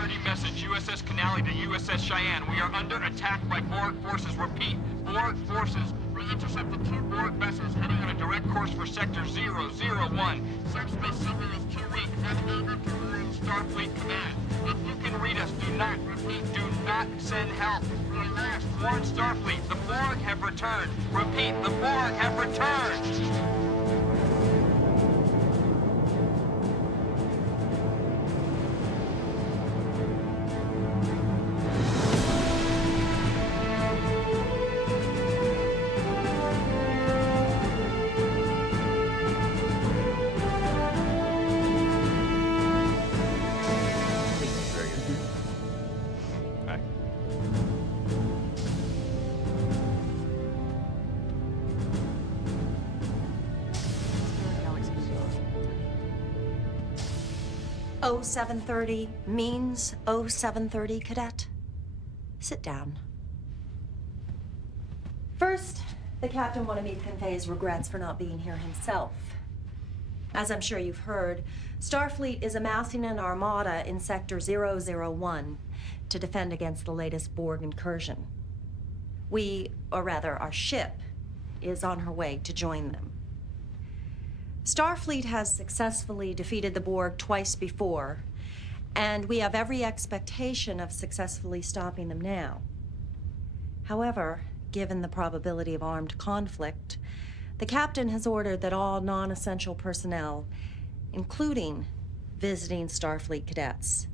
priority message, USS Canali to USS Cheyenne. We are under attack by Borg forces. Repeat, Borg forces. We intercepted 2 Borg vessels heading on a direct course for Sector 001. Subspace signal is too weak. Unable to warn Starfleet Command. If you can read us, do not, repeat, do not send help. Relax, warn Starfleet. The Borg have returned. Repeat, the Borg have returned. Oh, 7:30 means 0730, Cadet. Sit down. First, the captain wanted me to convey his regrets for not being here himself. As I'm sure you've heard, Starfleet is amassing an armada in Sector 001 to defend against the latest Borg incursion. Or rather, our ship, is on her way to join them. Starfleet has successfully defeated the Borg twice before, and we have every expectation of successfully stopping them now. However, given the probability of armed conflict, the captain has ordered that all non-essential personnel, including visiting Starfleet cadets,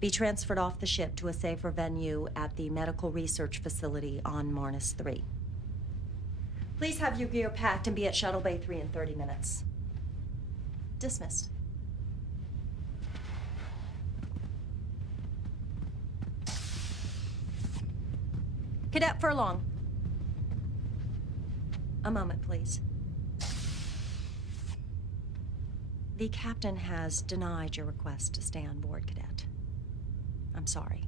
be transferred off the ship to a safer venue at the medical research facility on Marnus 3. Please have your gear packed and be at Shuttle Bay 3 in 30 minutes. Dismissed. Cadet Furlong. A moment, please. The captain has denied your request to stay on board, Cadet. I'm sorry.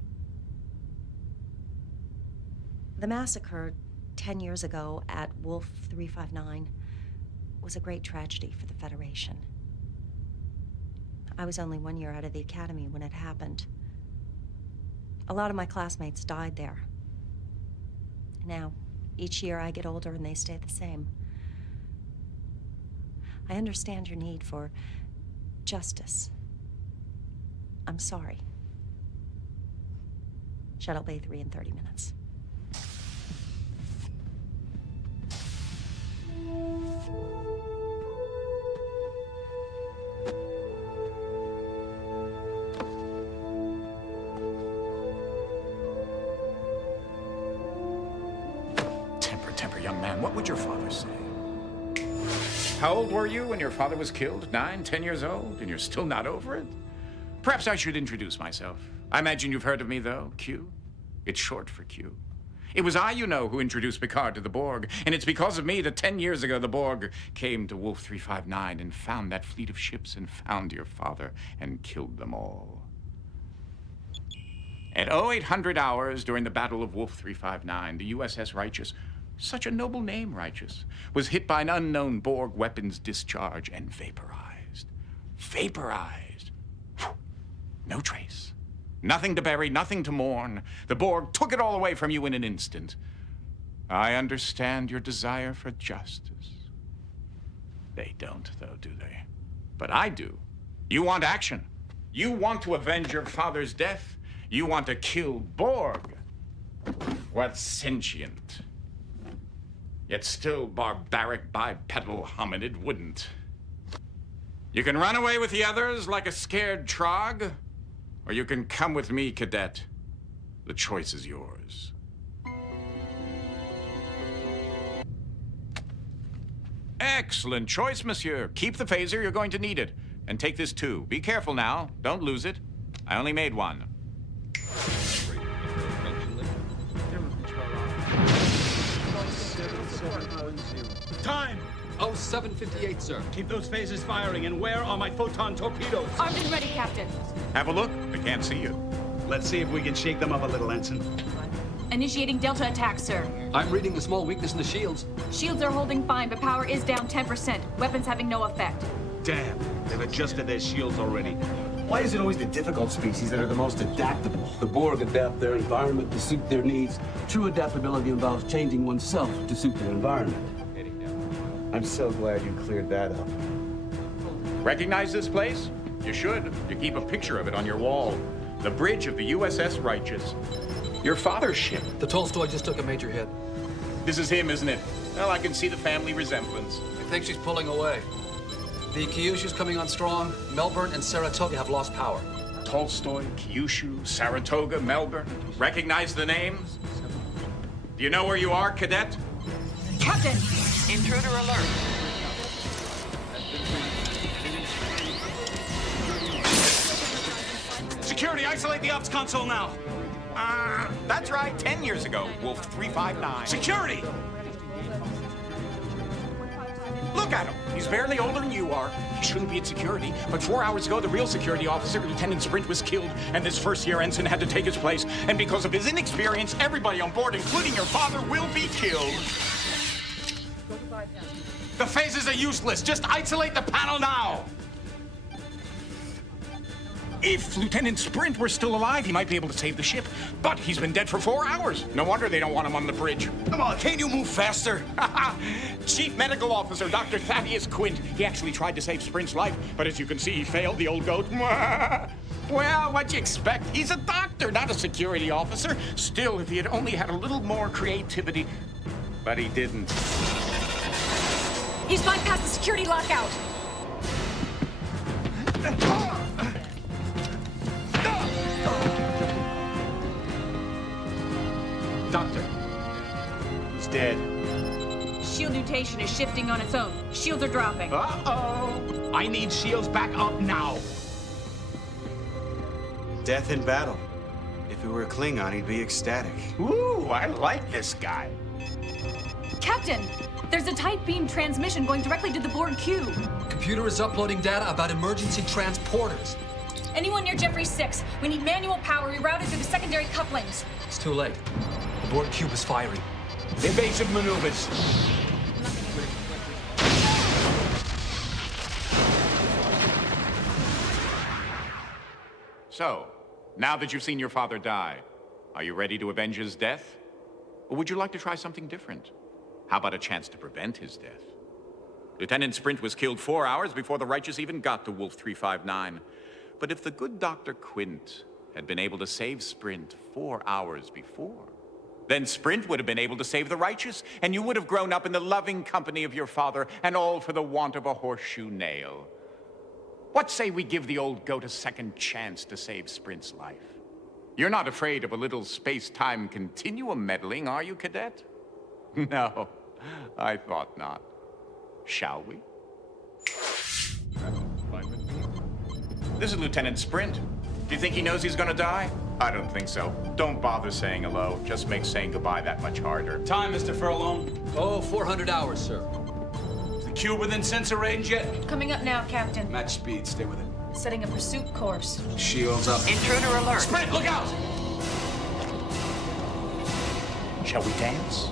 The massacre 10 years ago at Wolf 359 was a great tragedy for the Federation. I was only 1 year out of the academy when it happened. A lot of my classmates died there. Now, each year I get older and they stay the same. I understand your need for justice. I'm sorry. Shuttle Bay 3 in 30 minutes. Temper, young man. What would your father say? How old were you when your father was killed? 9, 10 years old? And you're still not over it? Perhaps I should introduce myself. I imagine you've heard of me, though. Q. It's short for Q. It was I, you know, who introduced Picard to the Borg. And it's because of me that 10 years ago the Borg came to Wolf 359 and found that fleet of ships and found your father and killed them all. At 0800 hours during the Battle of Wolf 359, the USS Righteous, such a noble name, Righteous, was hit by an unknown Borg weapons discharge and vaporized. Vaporized. Whew. No trace. Nothing to bury, nothing to mourn. The Borg took it all away from you in an instant. I understand your desire for justice. They don't, though, do they? But I do. You want action. You want to avenge your father's death. You want to kill Borg. What's sentient, yet still barbaric bipedal hominid wouldn't. You can run away with the others like a scared trog, or you can come with me, Cadet. The choice is yours. Excellent choice, monsieur. Keep the phaser, you're going to need it. And take this too. Be careful now, don't lose it. I only made one. Time! 0758, sir. Keep those phasers firing, and where are my photon torpedoes? Armed and ready, Captain. Have a look. They can't see you. Let's see if we can shake them up a little, Ensign. Initiating Delta attack, sir. I'm reading a small weakness in the shields. Shields are holding fine, but power is down 10%. Weapons having no effect. Damn, they've adjusted their shields already. Why is it always the difficult species that are the most adaptable? The Borg adapt their environment to suit their needs. True adaptability involves changing oneself to suit their environment. I'm so glad you cleared that up. Recognize this place? You should. You keep a picture of it on your wall. The bridge of the USS Righteous. Your father's ship. The Tolstoy just took a major hit. This is him, isn't it? Well, I can see the family resemblance. I think she's pulling away. The Kyushu's coming on strong. Melbourne and Saratoga have lost power. Tolstoy, Kyushu, Saratoga, Melbourne. Recognize the names? Do you know where you are, cadet? Captain! Intruder alert. Security, isolate the ops console now. That's right, 10 years ago, Wolf 359. Security! Look at him. He's barely older than you are. He shouldn't be at security. But 4 hours ago, the real security officer, Lieutenant Sprint, was killed, and this first-year ensign had to take his place. And because of his inexperience, everybody on board, including your father, will be killed. The phases are useless. Just isolate the panel now. If Lieutenant Sprint were still alive, he might be able to save the ship. But he's been dead for 4 hours. No wonder they don't want him on the bridge. Come on, can't you move faster? Chief Medical Officer Dr. Thaddeus Quint. He actually tried to save Sprint's life, but as you can see, he failed, the old goat. Well, what'd you expect? He's a doctor, not a security officer. Still, if he had only had a little more creativity. But he didn't. He's bypassed the security lockout! Doctor, he's dead. Shield mutation is shifting on its own. Shields are dropping. Uh-oh. I need shields back up now. Death in battle. If he were a Klingon, he'd be ecstatic. Ooh, I like this guy. Captain! There's a tight beam transmission going directly to the Borg cube. Computer is uploading data about emergency transporters. Anyone near Jeffrey 6, we need manual power rerouted through the secondary couplings. It's too late. The Borg cube is firing. Evasive maneuvers. So, now that you've seen your father die, are you ready to avenge his death? Or would you like to try something different? How about a chance to prevent his death? Lieutenant Sprint was killed 4 hours before the Righteous even got to Wolf 359. But if the good Dr. Quint had been able to save Sprint 4 hours before, then Sprint would have been able to save the Righteous, and you would have grown up in the loving company of your father, and all for the want of a horseshoe nail. What say we give the old goat a second chance to save Sprint's life? You're not afraid of a little space-time continuum meddling, are you, cadet? No, I thought not. Shall we? This is Lieutenant Sprint. Do you think he knows he's gonna die? I don't think so. Don't bother saying hello. Just makes saying goodbye that much harder. Time, Mr. Furlong. Oh, 400 hours, sir. Is the cube within sensor range yet? Coming up now, Captain. Match speed, stay with it. Setting a pursuit course. Shields up. Intruder alert. Sprint, look out! Shall we dance?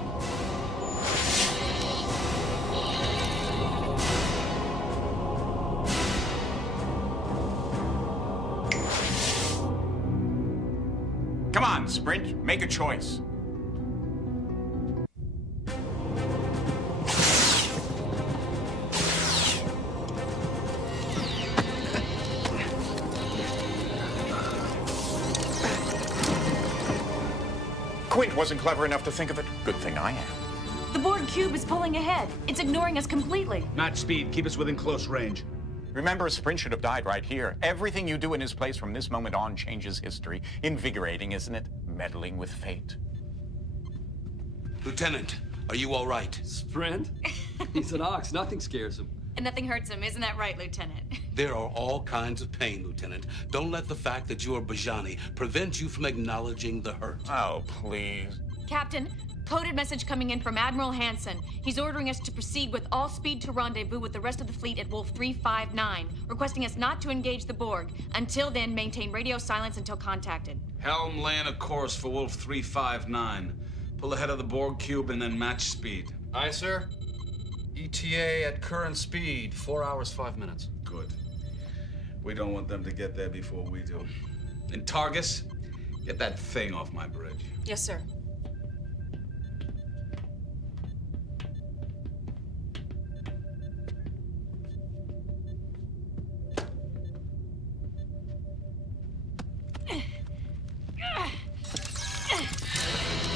Come on, Sprint. Make a choice. Quint wasn't clever enough to think of it. Good thing I am. The Borg cube is pulling ahead. It's ignoring us completely. Match speed, keep us within close range. Remember, Sprint should have died right here. Everything you do in his place from this moment on changes history. Invigorating, isn't it? Meddling with fate. Lieutenant, are you all right? Sprint? He's an ox. Nothing scares him. And nothing hurts him, isn't that right, Lieutenant? There are all kinds of pain, Lieutenant. Don't let the fact that you are Bajani prevent you from acknowledging the hurt. Oh, please. Captain, coded message coming in from Admiral Hansen. He's ordering us to proceed with all speed to rendezvous with the rest of the fleet at Wolf 359, requesting us not to engage the Borg. Until then, maintain radio silence until contacted. Helm laying a course for Wolf 359. Pull ahead of the Borg cube and then match speed. Aye, sir. ETA at current speed, 4 hours, 5 minutes. Good. We don't want them to get there before we do. And Targus, get that thing off my bridge. Yes, sir.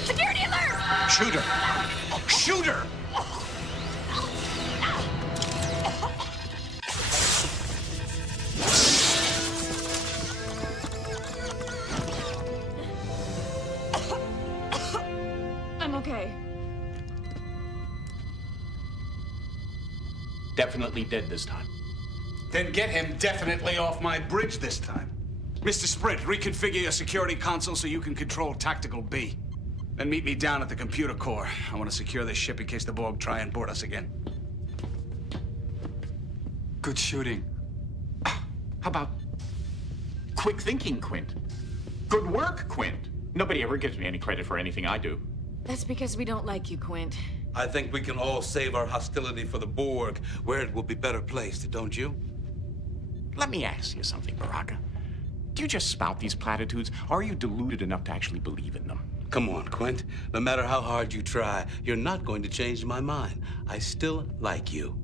Security alert! Shoot her! Shoot her! I'm okay. Definitely dead this time. Then get him definitely off my bridge this time. Mr. Sprint, reconfigure your security console so you can control Tactical B. Then meet me down at the computer core. I want to secure this ship in case the Borg try and board us again. Good shooting. How about quick thinking, Quint? Good work, Quint. Nobody ever gives me any credit for anything I do. That's because we don't like you, Quint. I think we can all save our hostility for the Borg, where it will be better placed, don't you? Let me ask you something, Baraka. Do you just spout these platitudes, or are you deluded enough to actually believe in them? Come on, Quint. No matter how hard you try, you're not going to change my mind. I still like you.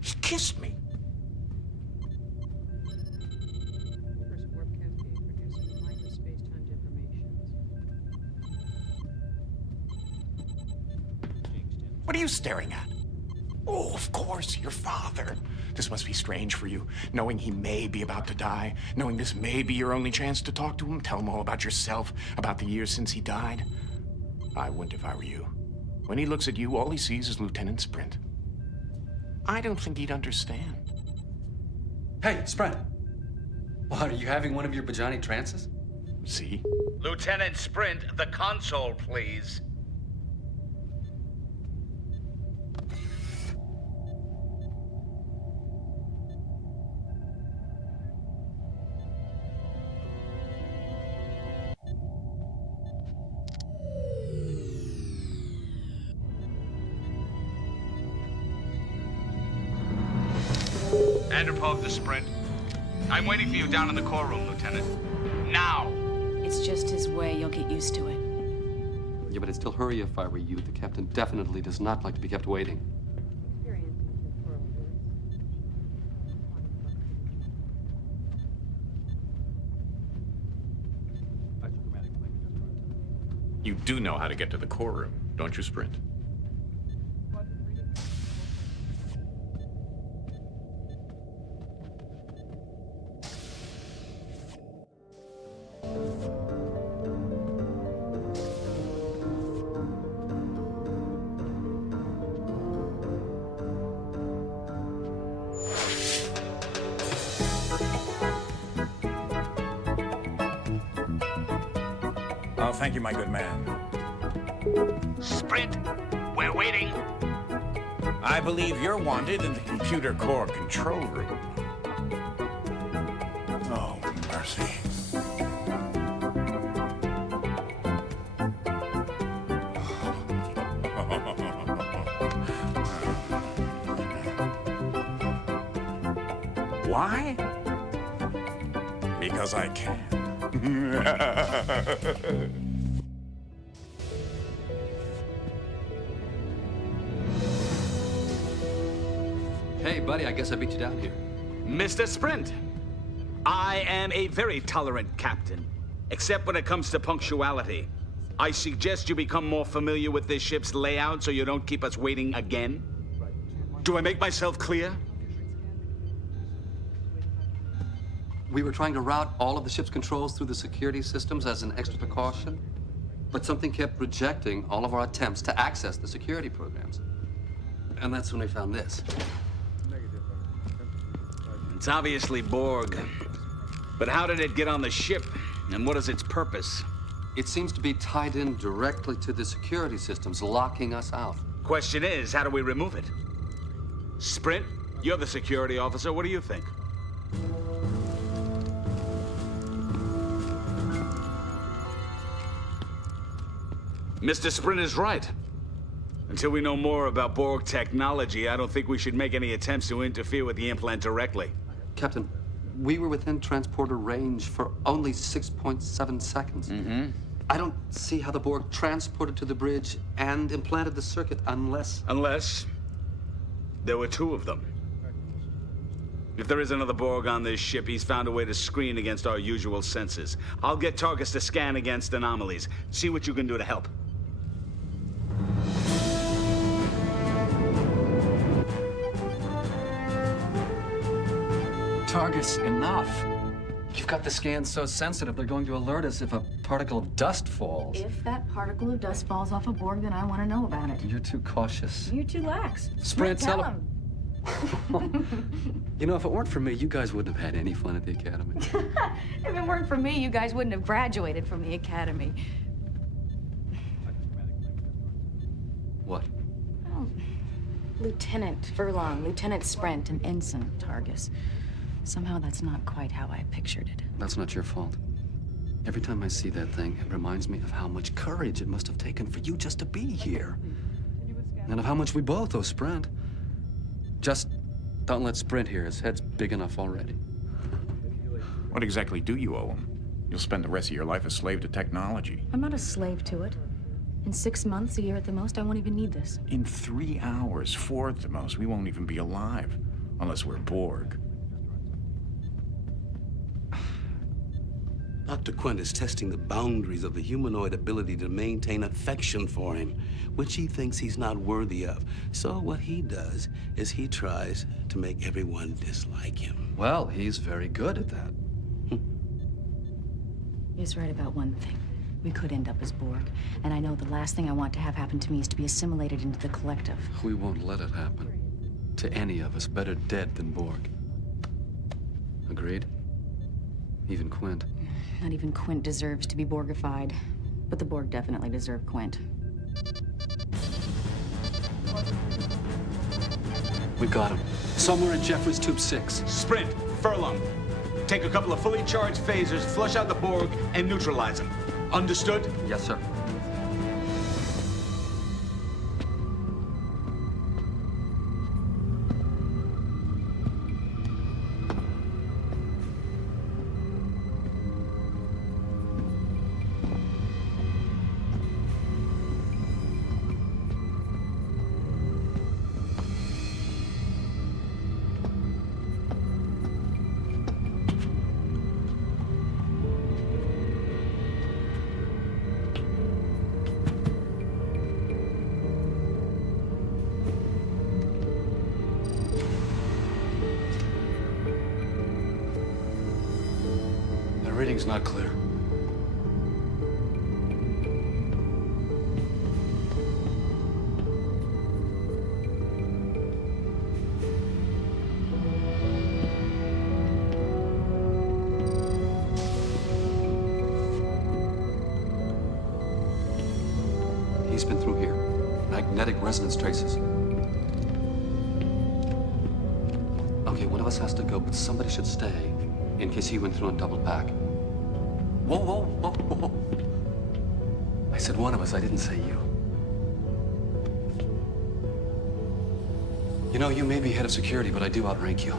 He kissed me. First warp cascade producing minor space-time deformations. What are you staring at? Oh, of course, your father. This must be strange for you, knowing he may be about to die, knowing this may be your only chance to talk to him, tell him all about yourself, about the years since he died. I wouldn't if I were you. When he looks at you, all he sees is Lieutenant Sprint. I don't think he'd understand. Hey, Sprint. What, are you having one of your Bajani trances? See? Lieutenant Sprint, the console, please. Andropov to Sprint. I'm waiting for you down in the core room, Lieutenant. Now! It's just his way. You'll get used to it. Yeah, but I'd still hurry if I were you. The captain definitely does not like to be kept waiting. You do know how to get to the core room, don't you, Sprint? Oh, thank you, my good man. Sprint, we're waiting. I believe you're wanted in the computer core control room. Oh, mercy. Why? Because I can. Hey, buddy, I guess I beat you down here. Mr. Sprint, I am a very tolerant captain, except when it comes to punctuality. I suggest you become more familiar with this ship's layout so you don't keep us waiting again. Do I make myself clear? We were trying to route all of the ship's controls through the security systems as an extra precaution, but something kept rejecting all of our attempts to access the security programs. And that's when we found this. It's obviously Borg. But how did it get on the ship? And what is its purpose? It seems to be tied in directly to the security systems, locking us out. Question is, how do we remove it? Sprint, you're the security officer. What do you think? Mr. Sprint is right. Until we know more about Borg technology, I don't think we should make any attempts to interfere with the implant directly. Captain, we were within transporter range for only 6.7 seconds. I don't see how the Borg transported to the bridge and implanted the circuit unless... Unless there were two of them. If there is another Borg on this ship, he's found a way to screen against our usual senses. I'll get Targus to scan against anomalies. See what you can do to help. Targus, enough. You've got the scans so sensitive, they're going to alert us if a particle of dust falls. If that particle of dust falls off a Borg, then I want to know about it. You're too cautious. You're too lax. Sprint, tell him. You know, if it weren't for me, you guys wouldn't have had any fun at the Academy. If it weren't for me, you guys wouldn't have graduated from the Academy. What? Oh, Lieutenant Furlong, Lieutenant Sprint, and Ensign Targus. Somehow that's not quite how I pictured it. That's not your fault. Every time I see that thing, it reminds me of how much courage it must have taken for you just to be here. And of how much we both owe Sprint. Just don't let Sprint hear. His head's big enough already. What exactly do you owe him? You'll spend the rest of your life a slave to technology. I'm not a slave to it. In 6 months, a year at the most, I won't even need this. In 3 hours, 4 at the most, we won't even be alive. Unless we're Borg. Dr. Quint is testing the boundaries of the humanoid ability to maintain affection for him, which he thinks he's not worthy of. So what he does is he tries to make everyone dislike him. Well, he's very good at that. He's right about one thing. We could end up as Borg, and I know the last thing I want to have happen to me is to be assimilated into the collective. We won't let it happen. To any of us, better dead than Borg. Agreed? Even Quint. Not even Quint deserves to be Borgified, but the Borg definitely deserve Quint. We got him. Somewhere in Jeffries Tube 6. Sprint, Furlong. Take a couple of fully charged phasers, flush out the Borg, and neutralize them. Understood? Yes, sir. The reading's not clear. He's been through here. Magnetic resonance traces. Okay, one of us has to go, but somebody should stay in case he went through and doubled back. Whoa, whoa, whoa, whoa. I said one of us, I didn't say you. You know, you may be head of security, but I do outrank you.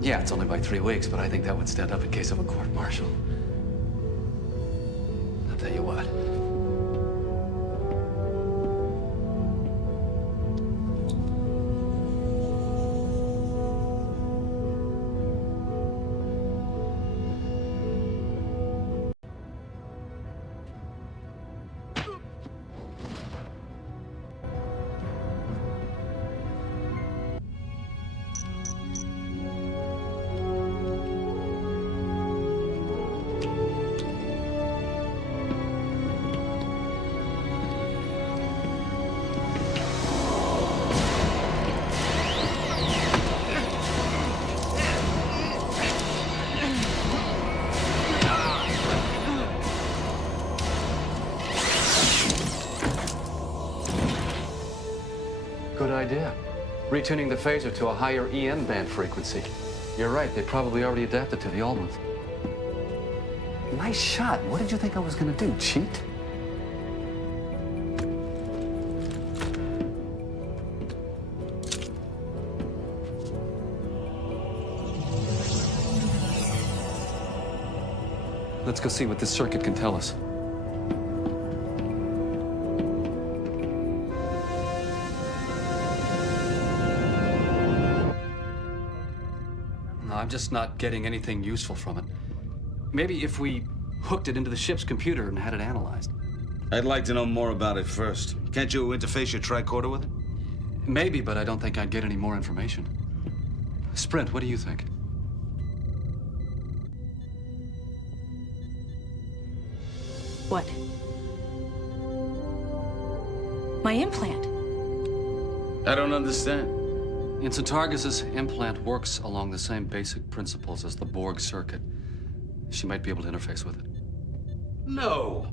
Yeah, it's only by 3 weeks, but I think that would stand up in case of a court-martial. I'll tell you what. Good idea. Retuning the phaser to a higher EM band frequency. You're right, they probably already adapted to the old ones. Nice shot. What did you think I was gonna do, cheat? Let's go see what this circuit can tell us. No, I'm just not getting anything useful from it. Maybe if we hooked it into the ship's computer and had it analyzed. I'd like to know more about it first. Can't you interface your tricorder with it? Maybe, but I don't think I'd get any more information. Sprint, what do you think? What? My implant. I don't understand. Ensign Targus's implant works along the same basic principles as the Borg circuit. She might be able to interface with it. No.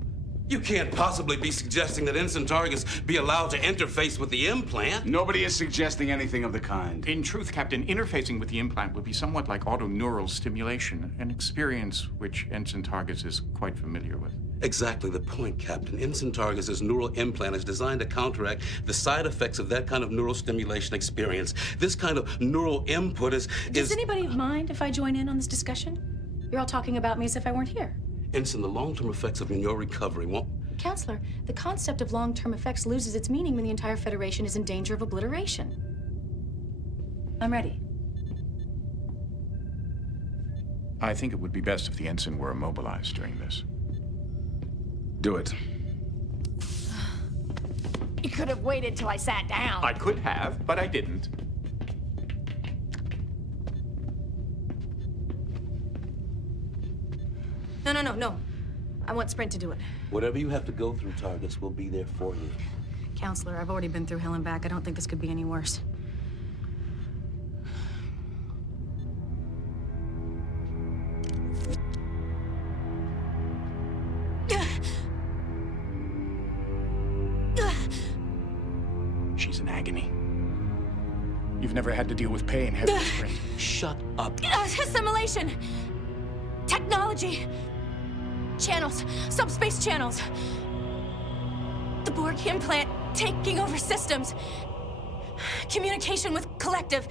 You can't possibly be suggesting that Ensign Targus be allowed to interface with the implant. Nobody is suggesting anything of the kind. In truth, Captain, interfacing with the implant would be somewhat like autoneural stimulation, an experience which Ensign Targus is quite familiar with. Exactly the point, Captain. Ensign Targus's neural implant is designed to counteract the side effects of that kind of neural stimulation experience. This kind of neural input is... Does anybody mind if I join in on this discussion? You're all talking about me as if I weren't here. Ensign, the long-term effects of your recovery won't... Counselor, the concept of long-term effects loses its meaning when the entire Federation is in danger of obliteration. I'm ready. I think it would be best if the ensign were immobilized during this. Do it. You could have waited till I sat down. I could have, but I didn't. No. I want Sprint to do it. Whatever you have to go through, Targus, will be there for you. Counselor, I've already been through hell and back. I don't think this could be any worse. She's in agony. You've never had to deal with pain, have you, Sprint? Shut up. Assimilation! Technology! Channels! Subspace channels! The Borg implant taking over systems! Communication with collective!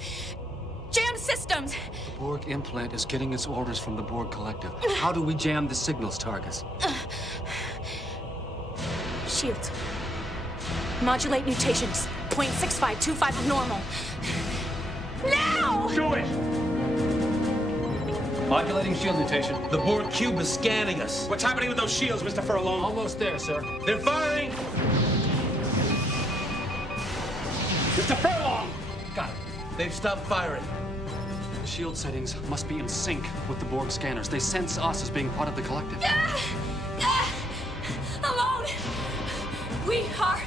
Jam systems! The Borg implant is getting its orders from the Borg collective. How do we jam the signals, Targus? Shields. Modulate mutations. 0.6525 of normal. Now! Do it! Modulating shield mutation. The Borg cube is scanning us. What's happening with those shields, Mr. Furlong? Almost there, sir. They're firing! Mr. Furlong! Got it. They've stopped firing. The shield settings must be in sync with the Borg scanners. They sense us as being part of the collective. Alone! We are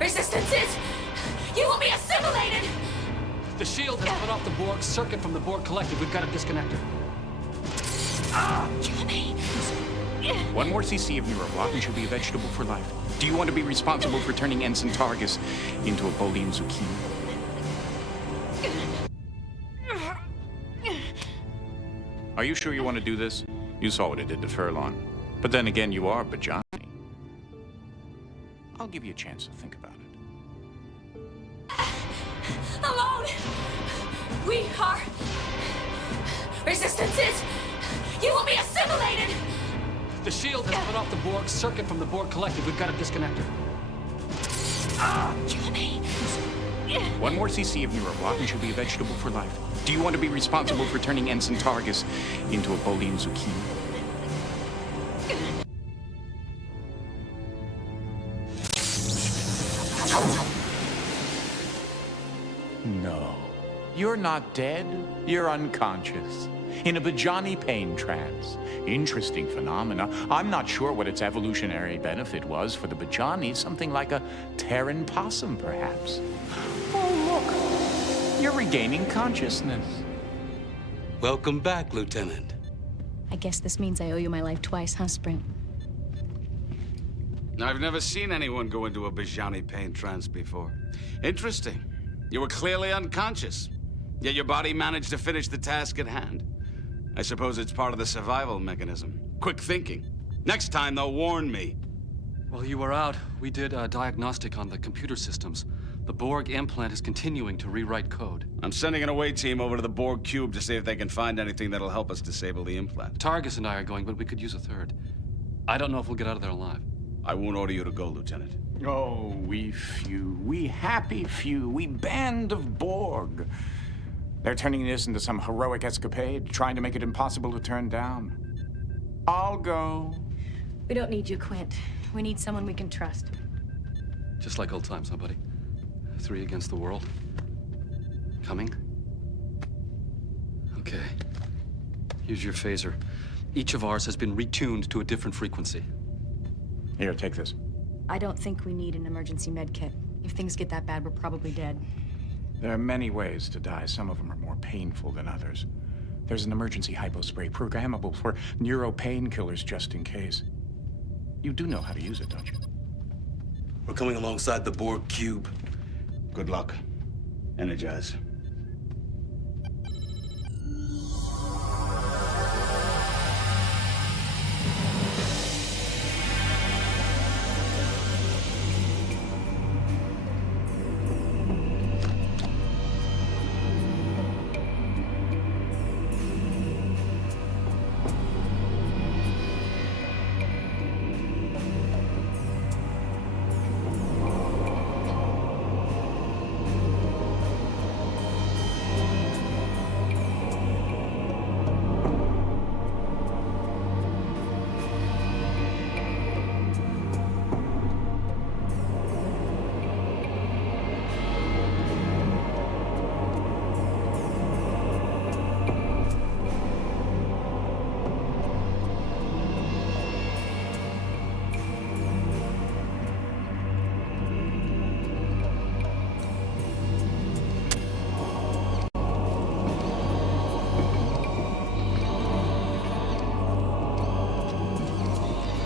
resistances! You will be assimilated! The shield has cut off the Borg circuit from the Borg collective. We've got to disconnect it. Kill me! One more cc of neuroblock and she'll be a vegetable for life. Do you want to be responsible for turning Ensign Targus into a Bolian zucchini? Are you sure you want to do this? You saw what it did to Furlong. But then again, you are Bajani. I'll give you a chance to think about it. Alone! We are resistances! You will be assimilated! The shield has cut off the Borg circuit from the Borg collective. We've got to disconnect it. Kill me! One more cc of neuroblock and she'll be a vegetable for life. Do you want to be responsible for turning Ensign Targus into a Bolian zucchini? No. You're not dead. You're unconscious. In a Bajani pain trance. Interesting phenomena. I'm not sure what its evolutionary benefit was for the Bajani. Something like a Terran possum, perhaps. Oh, look. You're regaining consciousness. Welcome back, Lieutenant. I guess this means I owe you my life twice, huh, Sprint? I've never seen anyone go into a Bajani pain trance before. Interesting. You were clearly unconscious, yet your body managed to finish the task at hand. I suppose it's part of the survival mechanism. Quick thinking. Next time, though, warn me. While you were out, we did a diagnostic on the computer systems. The Borg implant is continuing to rewrite code. I'm sending an away team over to the Borg cube to see if they can find anything that'll help us disable the implant. Targus and I are going, but we could use a third. I don't know if we'll get out of there alive. I won't order you to go, Lieutenant. Oh, we few, we happy few, we band of Borg. They're turning this into some heroic escapade, trying to make it impossible to turn down. I'll go. We don't need you, Quint. We need someone we can trust. Just like old times, huh, buddy? 3 against the world. Coming? Okay. Here's your phaser. Each of ours has been retuned to a different frequency. Here, take this. I don't think we need an emergency med kit. If things get that bad, we're probably dead. There are many ways to die. Some of them are more painful than others. There's an emergency hypospray, programmable for neuro painkillers just in case. You do know how to use it, don't you? We're coming alongside the Borg cube. Good luck. Energize.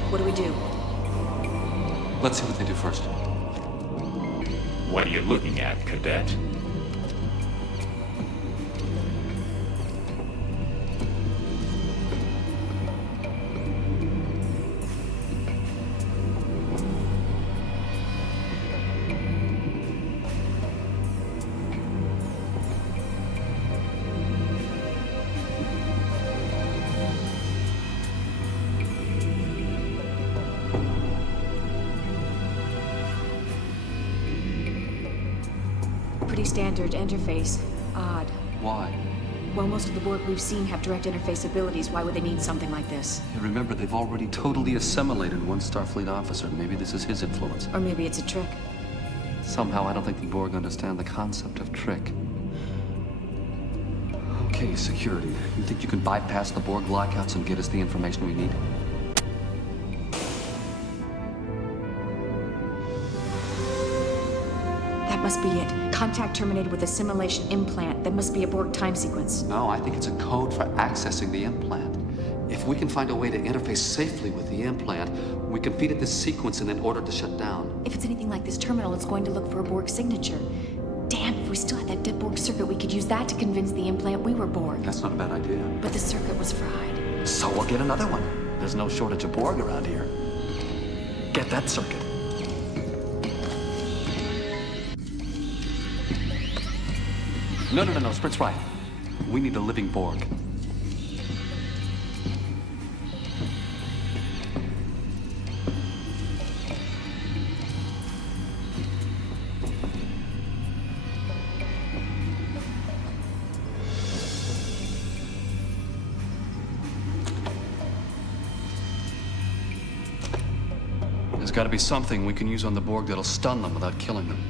What do we do? Let's see what they do first. What are you looking at, Cadet? Pretty standard interface. Odd. Why? Well, most of the Borg we've seen have direct interface abilities. Why would they need something like this? And remember, they've already totally assimilated one Starfleet officer. Maybe this is his influence. Or maybe it's a trick. Somehow, I don't think the Borg understand the concept of trick. Okay, security. You think you can bypass the Borg lockouts and get us the information we need? That must be it. Contact terminated with assimilation implant. That must be a Borg time sequence. No, I think it's a code for accessing the implant. If we can find a way to interface safely with the implant, we can feed it this sequence and then order it to shut down. If it's anything like this terminal, it's going to look for a Borg signature. Damn, if we still had that dead Borg circuit, we could use that to convince the implant we were Borg. That's not a bad idea. But the circuit was fried. So we'll get another one. There's no shortage of Borg around here. Get that circuit. No, Sprint's right. We need a living Borg. There's got to be something we can use on the Borg that'll stun them without killing them.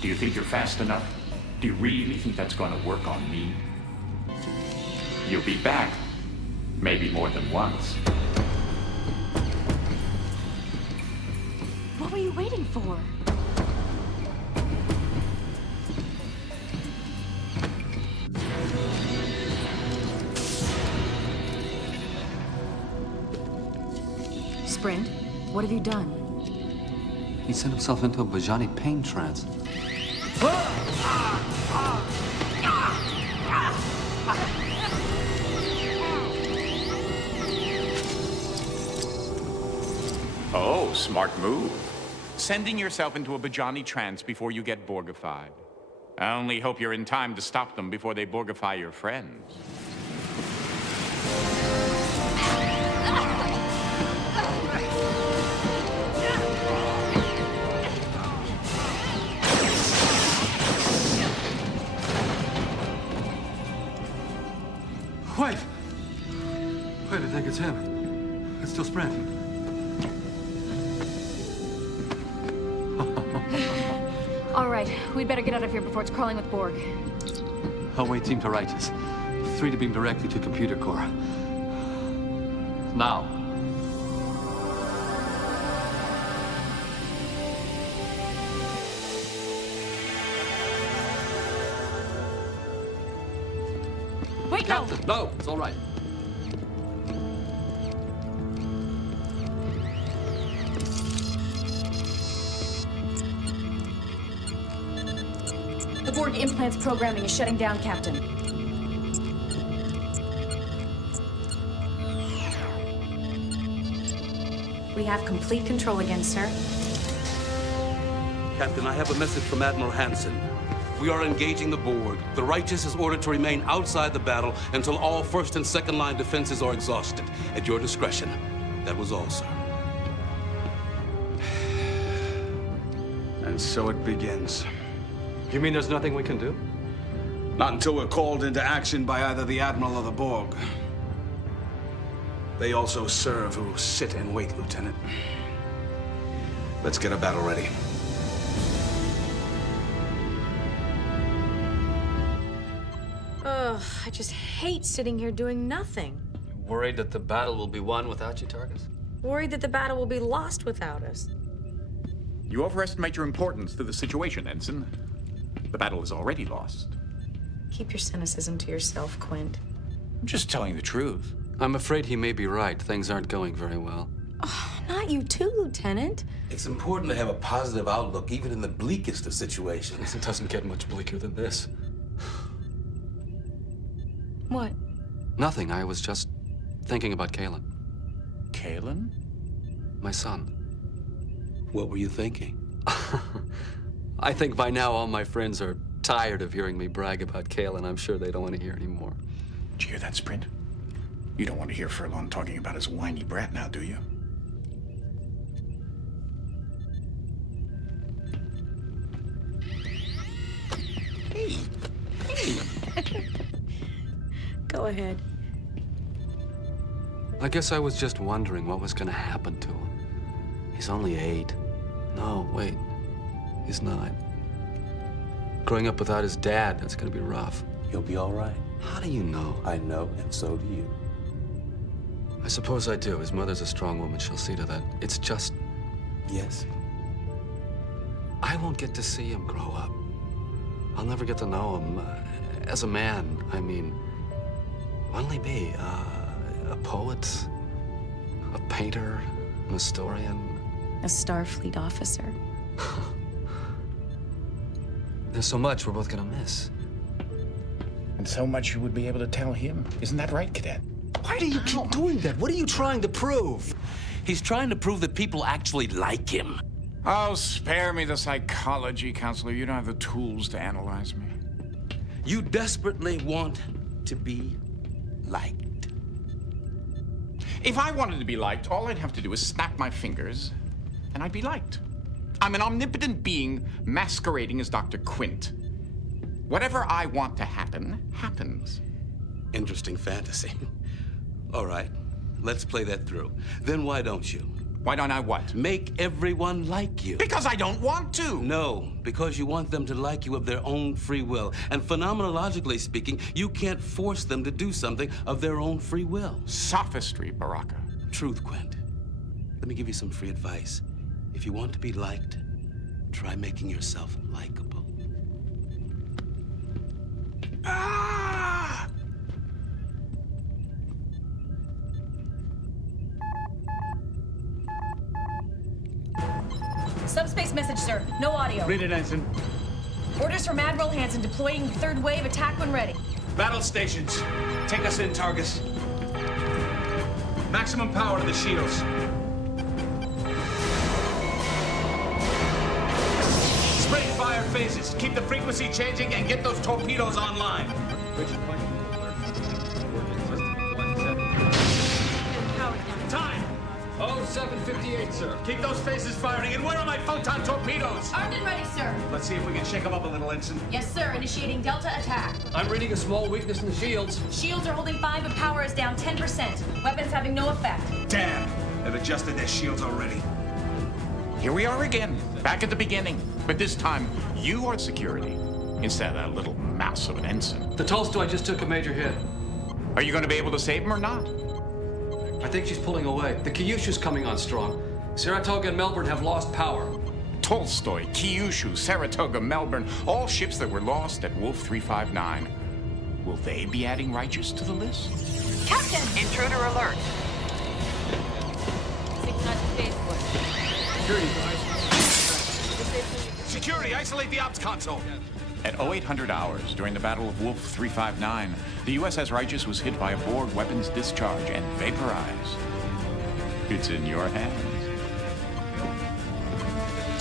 Do you think you're fast enough? Do you really think that's going to work on me? You'll be back. Maybe more than once. What were you waiting for? Sprint, what have you done? He sent himself into a Bajani pain trance. Oh, smart move. Sending yourself into a Bajani trance before you get Borgified. I only hope you're in time to stop them before they Borgify your friends. Wait! Wait, I think it's him. It's still Sprint. All right, we'd better get out of here before it's crawling with Borg. Away team to righteous. 3 to beam directly to computer core. Now. Wait, Captain, no, it's all right. The Borg implant's programming is shutting down, Captain. We have complete control again, sir. Captain, I have a message from Admiral Hansen. We are engaging the Borg. The Righteous is ordered to remain outside the battle until all first and second line defenses are exhausted. At your discretion. That was all, sir. And so it begins. You mean there's nothing we can do? Not until we're called into action by either the Admiral or the Borg. They also serve who sit and wait, Lieutenant. Let's get a battle ready. Ugh, I just hate sitting here doing nothing. Worried that the battle will be won without you, Targus? Worried that the battle will be lost without us. You overestimate your importance to the situation, Ensign. The battle is already lost. Keep your cynicism to yourself, Quint. I'm just telling the truth. I'm afraid he may be right. Things aren't going very well. Oh, not you too, Lieutenant. It's important to have a positive outlook, even in the bleakest of situations. It doesn't get much bleaker than this. What? Nothing. I was just thinking about Kalen. Kalen? My son. What were you thinking? I think by now all my friends are tired of hearing me brag about Kalen. I'm sure they don't want to hear anymore. Did you hear that, Sprint? You don't want to hear Furlong talking about his whiny brat now, do you? Go ahead. I guess I was just wondering what was going to happen to him. He's only 8. No, wait. He's 9. Growing up without his dad, that's going to be rough. He'll be all right. How do you know? I know, and so do you. I suppose I do. His mother's a strong woman. She'll see to that. It's just... Yes? I won't get to see him grow up. I'll never get to know him as a man. I mean, what'll he be? A poet? A painter? An historian? A Starfleet officer. There's so much we're both gonna miss. And so much you would be able to tell him. Isn't that right, Cadet? Why do you keep doing that? What are you trying to prove? He's trying to prove that people actually like him. Oh, spare me the psychology, Counselor. You don't have the tools to analyze me. You desperately want to be liked. If I wanted to be liked, all I'd have to do is snap my fingers, and I'd be liked. I'm an omnipotent being masquerading as Dr. Quint. Whatever I want to happen, happens. Interesting fantasy. All right, let's play that through. Then why don't you? Why don't I what? Make everyone like you. Because I don't want to. No, because you want them to like you of their own free will. And phenomenologically speaking, you can't force them to do something of their own free will. Sophistry, Baraka. Truth, Quint. Let me give you some free advice. If you want to be liked, try making yourself likable. Ah! Subspace message, sir. No audio. Read it, Ensign. Orders from Admiral Hansen deploying the third wave. Attack when ready. Battle stations. Take us in, Targus. Maximum power to the shields. Spring fire phases. Keep the frequency changing and get those torpedoes online. Time! 07:58, sir. Keep those phases firing. And where are my photon torpedoes? Armed and ready, sir. Let's see if we can shake them up a little, Ensign. Yes, sir. Initiating Delta attack. I'm reading a small weakness in the shields. Shields are holding 5, but power is down 10%. Weapons having no effect. Damn! They've adjusted their shields already. Here we are again, back at the beginning. But this time, you are security, instead of that little mouse of an ensign. The Tolstoy just took a major hit. Are you going to be able to save him or not? I think she's pulling away. The Kyushu's coming on strong. Saratoga and Melbourne have lost power. Tolstoy, Kyushu, Saratoga, Melbourne, all ships that were lost at Wolf 359. Will they be adding Righteous to the list? Captain! Intruder alert. Security, isolate the ops console. At 0800 hours, during the Battle of Wolf 359, the USS Righteous was hit by a Borg weapons discharge and vaporized. It's in your hands.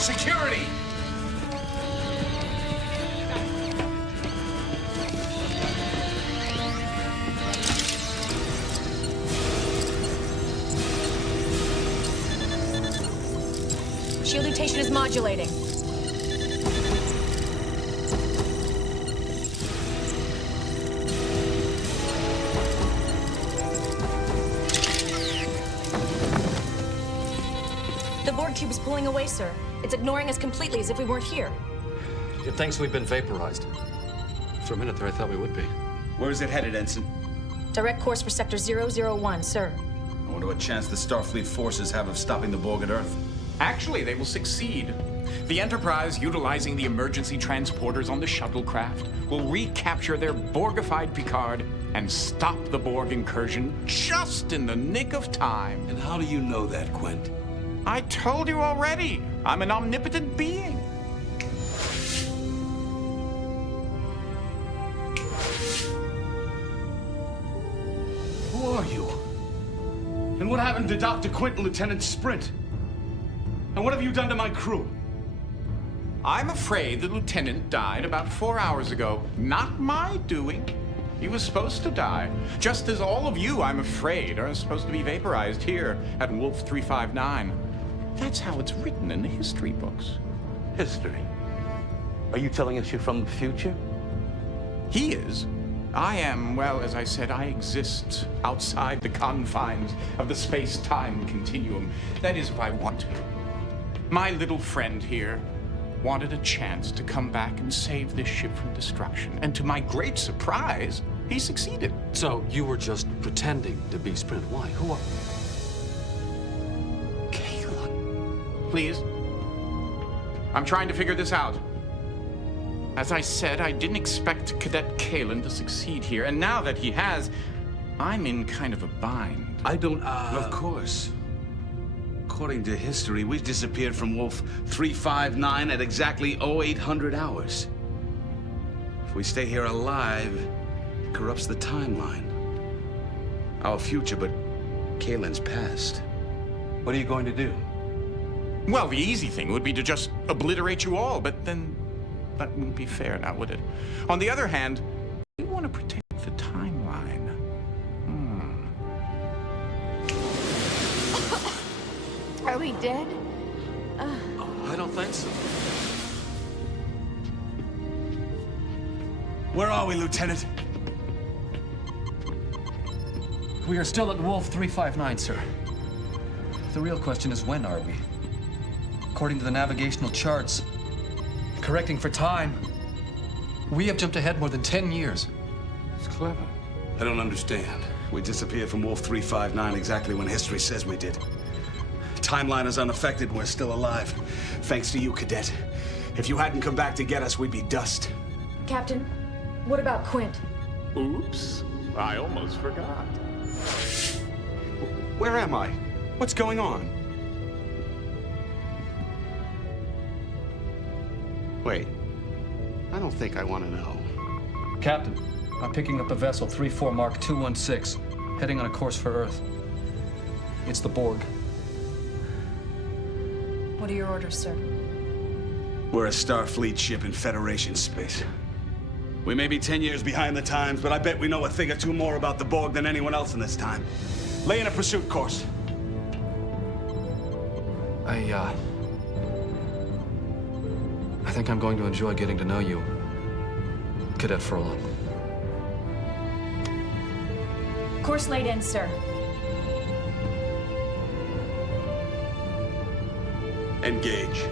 Security! Shield rotation is modulating. The Borg cube is pulling away, sir. It's ignoring us completely as if we weren't here. It thinks we've been vaporized. For a minute there, I thought we would be. Where is it headed, Ensign? Direct course for Sector 001, sir. I wonder what chance the Starfleet forces have of stopping the Borg at Earth. Actually, they will succeed. The Enterprise, utilizing the emergency transporters on the shuttlecraft, will recapture their Borgified Picard and stop the Borg incursion just in the nick of time. And how do you know that, Quint? I told you already. I'm an omnipotent being. Who are you? And what happened to Dr. Quint and Lieutenant Sprint? And what have you done to my crew? I'm afraid the lieutenant died about 4 hours ago. Not my doing. He was supposed to die. Just as all of you, I'm afraid, are supposed to be vaporized here at Wolf 359. That's how it's written in the history books. History? Are you telling us you're from the future? He is. I am, well, as I said, I exist outside the confines of the space-time continuum. That is, if I want to. My little friend here wanted a chance to come back and save this ship from destruction. And to my great surprise, he succeeded. So you were just pretending to be Sprint. Why? Who are... Please. I'm trying to figure this out. As I said, I didn't expect Cadet Kalen to succeed here, and now that he has, I'm in kind of a bind. I don't, Of course. According to history, we disappeared from Wolf 359 at exactly 0800 hours. If we stay here alive, it corrupts the timeline. Our future, but Kalen's past. What are you going to do? Well, the easy thing would be to just obliterate you all, but then that wouldn't be fair now, would it? On the other hand, we want to protect the timeline. Are we dead? I don't think so. Where are we, Lieutenant? We are still at Wolf 359, sir. The real question is, when are we? According to the navigational charts, correcting for time, we have jumped ahead more than 10 years. It's clever. I don't understand. We disappeared from Wolf 359 exactly when history says we did. Timeline is unaffected. We're still alive. Thanks to you, Cadet. If you hadn't come back to get us, we'd be dust. Captain, what about Quint? Oops. I almost forgot. Where am I? What's going on? Wait. I don't think I want to know. Captain, I'm picking up a vessel 34 Mark 216, heading on a course for Earth. It's the Borg. What are your orders, sir? We're a Starfleet ship in Federation space. We may be 10 years behind the times, but I bet we know a thing or two more about the Borg than anyone else in this time. Lay in a pursuit course. I think I'm going to enjoy getting to know you, Cadet Furlong. Course laid in, sir. Engage.